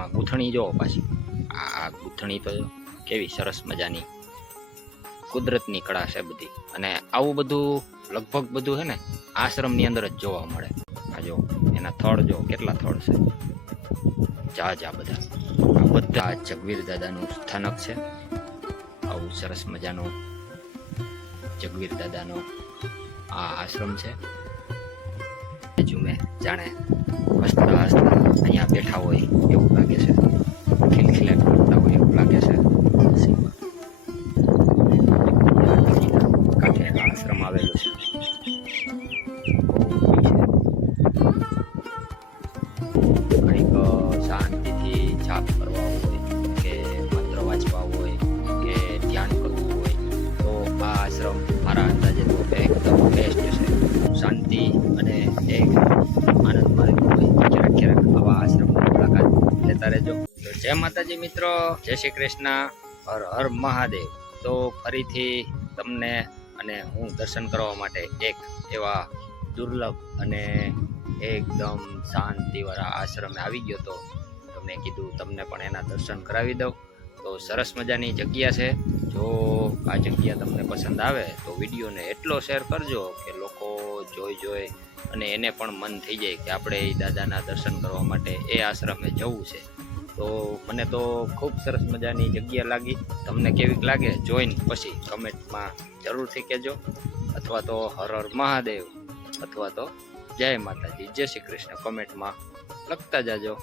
એમાં ગૂંથણી જોવો પાછી, આ ગૂંથણી તો કેવી સરસ મજાની કુદરતની કળા છે બધી. અને આવું બધું લગભગ બધું છે ને આશ્રમની અંદર જ જોવા મળે. આ જો એના થડ જો કેટલા થડ છે, જા બધા. આ બધા જગવીર દાદાનું સ્થાનક છે. આવું સરસ મજાનું જગવીર દાદાનો આ આશ્રમ છે. મેં જાણે હસતા હસતા અહીંયા બેઠા હોય એવું લાગે છે, ખિલખિલાટ કરતા હોય એવું લાગે છે. કાંઠે આશ્રમ આવેલો છે. ઘણીક શાંતિથી જાપ કરવા હોય કે મંત્ર વાંચવા હોય કે ધ્યાન કરવું હોય તો આ આશ્રમ મારા અંદાજે તો એકદમ બેસ્ટ છે. શાંતિ અને એક આનંદ મારેલો હોય. ક્યારેક આવા આશ્રમની મુલાકાત લેતા રહેજો. તો જય માતાજી મિત્રો, જય શ્રી કૃષ્ણ, હર હર મહાદેવ. તો ફરીથી તમને અને હું દર્શન કરવા માટે એક એવા દુર્લભ અને એકદમ શાંતિવાળા આશ્રમે આવી ગયો તો મેં કીધું તમને પણ એના દર્શન કરાવી દઉં. તો સરસ મજાની જગ્યા છે. જો આ જગ્યા તમને પસંદ આવે તો વિડીયોને એટલો શેર કરજો કે લોકો જોઈ અને એને પણ મન થઈ જાય કે આપણે એ દાદાના દર્શન કરવા માટે એ આશ્રમે જવું છે. તો મને તો ખૂબ સરસ મજાની જગ્યા લાગી. તમને કેવીક લાગે જોઈને પછી કમેન્ટમાં જરૂરથી કહેજો, અથવા તો હર હર મહાદેવ અથવા તો જય માતાજી, જય શ્રી કૃષ્ણ કોમેન્ટમાં લખતા જાજો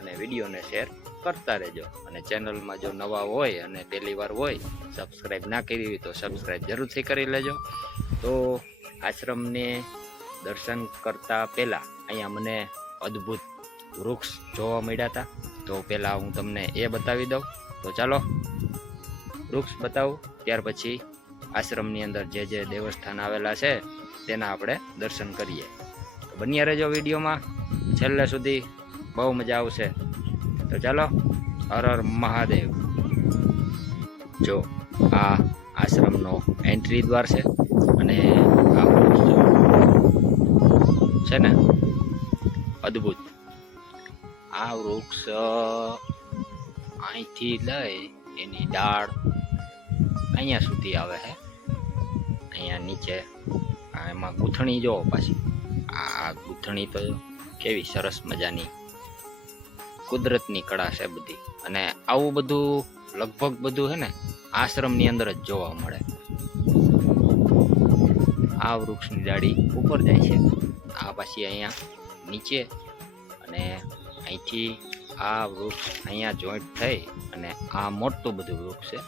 અને વિડીયોને શેર કરતા રહેજો. અને ચેનલમાં જો નવા હોય અને પહેલી વાર હોય, સબસ્ક્રાઈબ ના કરી હોય તો સબસ્ક્રાઈબ જરૂરથી કરી લેજો. તો આશ્રમને દર્શન કરતા પહેલાં અહીંયા મને અદ્ભુત વૃક્ષ જોવા મળ્યા હતા. તો પહેલાં હું તમને એ બતાવી દઉં. તો ચાલો વૃક્ષ બતાવું, ત્યાર પછી આશ્રમની અંદર જે દેવસ્થાન આવેલા છે તેના આપણે દર્શન કરીએ. તો બન્યા રહેજો વિડીયોમાં છેલ્લે સુધી, બહુ મજા આવશે. તો ચાલો, હર હર મહાદેવ. જો આ આશ્રમનો એન્ટ્રી દ્વાર છે અને આ વૃક્ષ છે ને અદ્ભુત. આ વૃક્ષ અહીંથી લઈ એની ડાળ અહીંયા સુધી આવે છે. અહીંયા નીચે એમાં ગૂંથણી જોવો પાછી, આ ગૂંથણી તો કેવી સરસ મજાની કુદરતની કળા છે બધી. અને આવું બધું લગભગ બધું છે ને આશ્રમની અંદર જ જોવા મળે. આ વૃક્ષની ડાળી ઉપર જાય છે, આ પાછી અહીંયા નીચે, અને અહીંથી આ વૃક્ષ અહીંયા જોઈન્ટ થઈ અને આ મોટું બધું વૃક્ષ છે.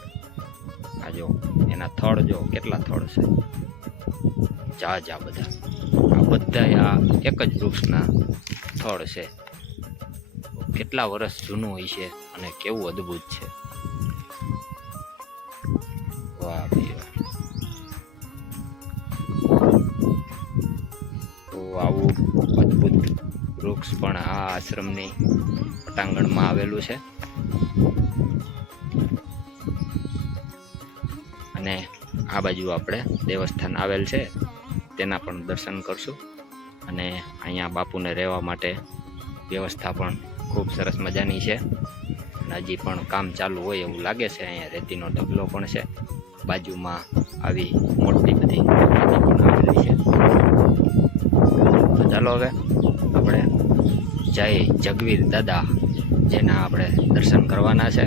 આ જો એના થડ જો કેટલા થડ છે, જા બધા. આ બધા આ એક જ વૃક્ષના થડ છે. કેટલા વર્ષ જૂનું હોય છે અને કેવું અદ્ભુત છે. વાહ ભાઈ વાહ. તો આવું અદ્ભુત વૃક્ષ પણ આ આશ્રમની પટાંગણમાં આવેલું છે. અને આ બાજુ આપણે દેવસ્થાન આવેલ છે તેના પણ દર્શન કરશું. અને અહીંયા બાપુને રહેવા માટે વ્યવસ્થા પણ ખૂબ સરસ મજાની છે. હજી પણ કામ ચાલુ હોય એવું લાગે છે. અહીંયા રેતીનો ઢગલો પણ છે. બાજુમાં આવી મોટી બધી રેતી પણ આવેલી છે. તો ચાલો હવે આપણે જય જગવીર દાદા જેના આપણે દર્શન કરવાના છે.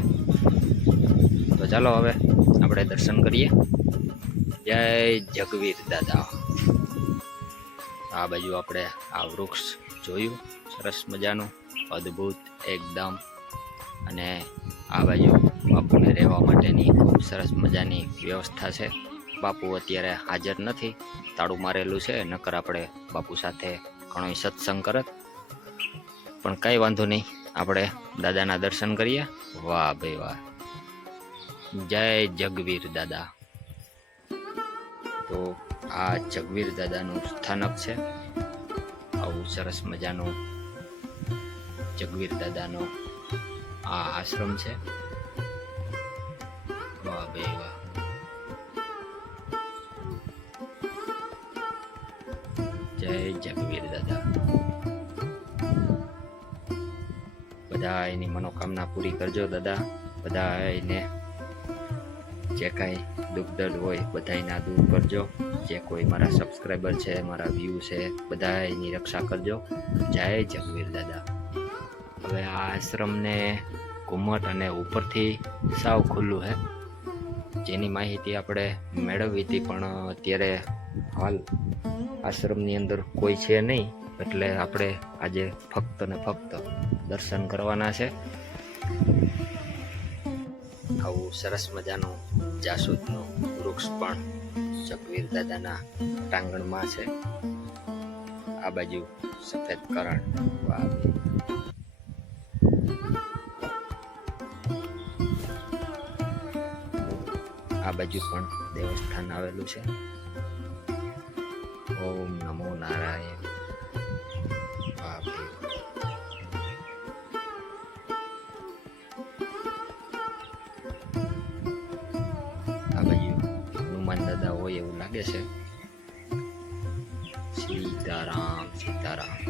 તો ચાલો હવે આપણે દર્શન કરીએ. જય જગવીર દાદા. આ બાજુ આપણે આ વૃક્ષ જોયું સરસ મજાનું, અદ્ભુત એકદમ. અને આ બાજુ બાપુને રહેવા માટેની ખૂબ સરસ મજાની વ્યવસ્થા છે. બાપુ અત્યારે હાજર નથી, તાળું મારેલું છે, નકર આપણે બાપુ સાથે ઘણો સત્સંગ કરત. પણ કંઈ વાંધો નહીં, આપણે દાદાના દર્શન કરીએ. વાહ ભાઈ વાહ, જય જગવીર દાદા. તો આ જગવીર દાદાનું સ્થાનક છે. આવું સરસ મજાનું જગવીર દાદાનો આ આશ્રમ છે. વાહ ભાઈ વાહ. જય જગવીર દાદા. બધા એની મનોકામના પૂરી કરજો દાદા. બધા એને જે કાંઈ દુઃખ દર્દ હોય બધા એના દૂર કરજો. જે કોઈ મારા સબસ્ક્રાઈબર છે, મારા વ્યૂ છે, બધા એની રક્ષા કરજો. જય જગવીર દાદા. હવે આ આશ્રમને ઘુમ્મટ અને ઉપરથી સાવ ખુલ્લું છે, જેની માહિતી આપણે મેળવવી હતી, પણ અત્યારે હાલ આશ્રમની અંદર કોઈ છે નહીં, એટલે આપણે આજે ફક્ત ને ફક્ત દર્શન કરવાના છે. આવું સરસ મજાનું જાસૂદનું વૃક્ષ પણ જગવીર દાદાના પ્રાંગણમાં છે. આ બાજુ સફેદ કરણ વાવી, આ બાજુ પણ દેવસ્થાન આવેલું છે. ઓમ નમો નારાયણ. આ બાજુ હનુમાન દાદા હોય એવું લાગે છે. સીતારામ સીતારામ.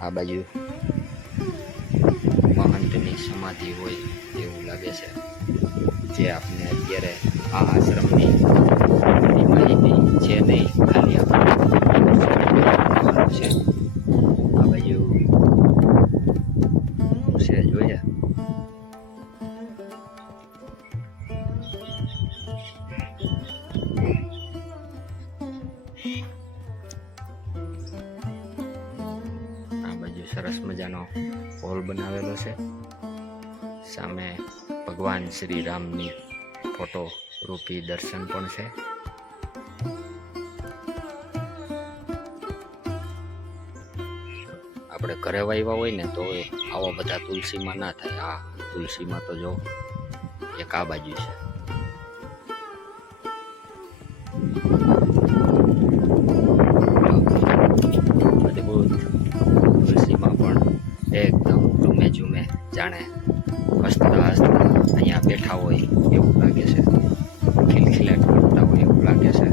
આ બાજુ મહંતની સમાધિ હોય એવું લાગે છે, જે આપને અત્યારે આ આશ્રમની માહિતી છે નહીં, ખાલી આપણે છે. આ બાજુ છે જોઈએ. આ બાજુ સરસ મજાનો હોલ બનાવેલો છે. સામે ભગવાન શ્રી રામની ફોટો રૂપી દર્શન પણ છે. આપણે ઘરે વાવ્યા હોય ને તો આવા બધા તુલસીમાં ના થાય. આ તુલસીમાં તો જો એક આ બાજુ છે. અદભુત. તુલસીમાં પણ એકદમ ઝુમે ઝુમે જાણે હસતા હસતા અહીંયા બેઠા હોય એવું લાગે છે, ખિલખિલાટ કરતા હોય એવું લાગે છે.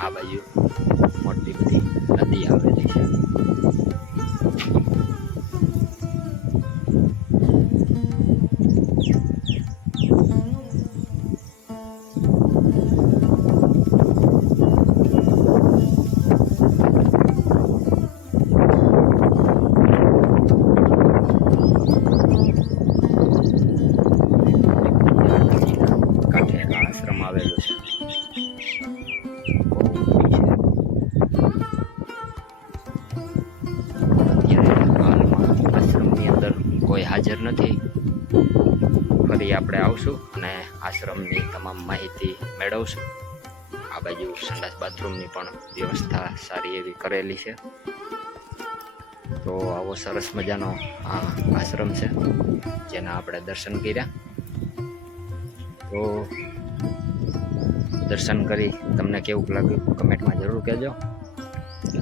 આ બાજુ મોટી બધી નદી આવેલી છે. આવેલું છે. અત્યારે હાલમાં આશ્રમની અંદર કોઈ હાજર નથી. ફરી આપણે આવશું અને આશ્રમની તમામ માહિતી મેળવશું. આ બાજુ સંડાસ બાથરૂમની પણ વ્યવસ્થા સારી એવી કરેલી છે. તો આવો સરસ મજાનો આ આશ્રમ છે, જેના આપણે દર્શન કર્યા. તો દર્શન કરી તમને કેવું લાગ્યું કમેન્ટમાં જરૂર કહેજો.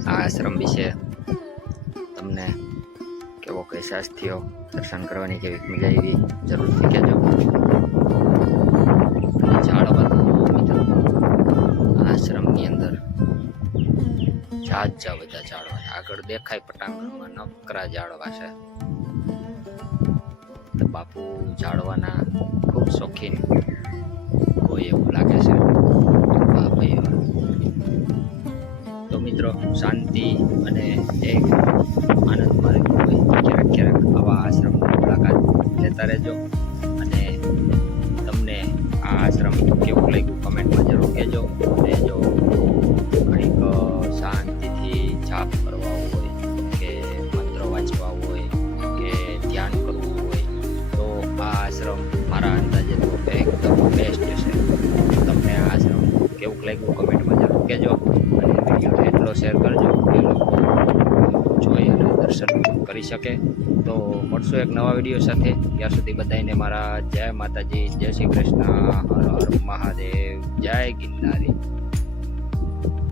આ આશ્રમ વિશે તમને કેવો અહેસાસ થયો, દર્શન કરવાની કેવી મજા આવી જરૂરથી કહેજો. અને ઝાડવા તો જુઓ મિત્રો, આ આશ્રમની અંદર ઝાઝા બધા ઝાડવા આગળ દેખાય પટાંગણમાં નકરા ઝાડવા છે. તો બાપુ ઝાડવાના ખૂબ શોખીન હોય એવું લાગે છે. તો મિત્રો શાંતિ અને એક આનંદ માર્ગ હોય ક્યારેક ક્યારેક આવા આશ્રમની મુલાકાત લેતા રહેજો. અને તમને આ આશ્રમ કેવું લાગ્યું કમેન્ટમાં જરૂર કહેજો. અને જો ઘણીક શાંતિથી જાપ કરવા હોય કે મંત્ર વાંચવા હોય કે ધ્યાન કરવું હોય તો આ આશ્રમ મારા અંદાજે તો એકદમ બેસ્ટ છે. તમને આ આશ્રમ કેવું લાગ્યું કમેન્ટમાં જરૂર કહેજો. અને વિડીયો એટલો શેર કરજો કે લોકો જોઈ અને દર્શન કરી શકે. તો મળશું એક નવા વિડીયો સાથે. ત્યાં સુધી બધાને મારા જય માતાજી, જય શ્રી કૃષ્ણ, હર હર મહાદેવ, જય ગિરનારી.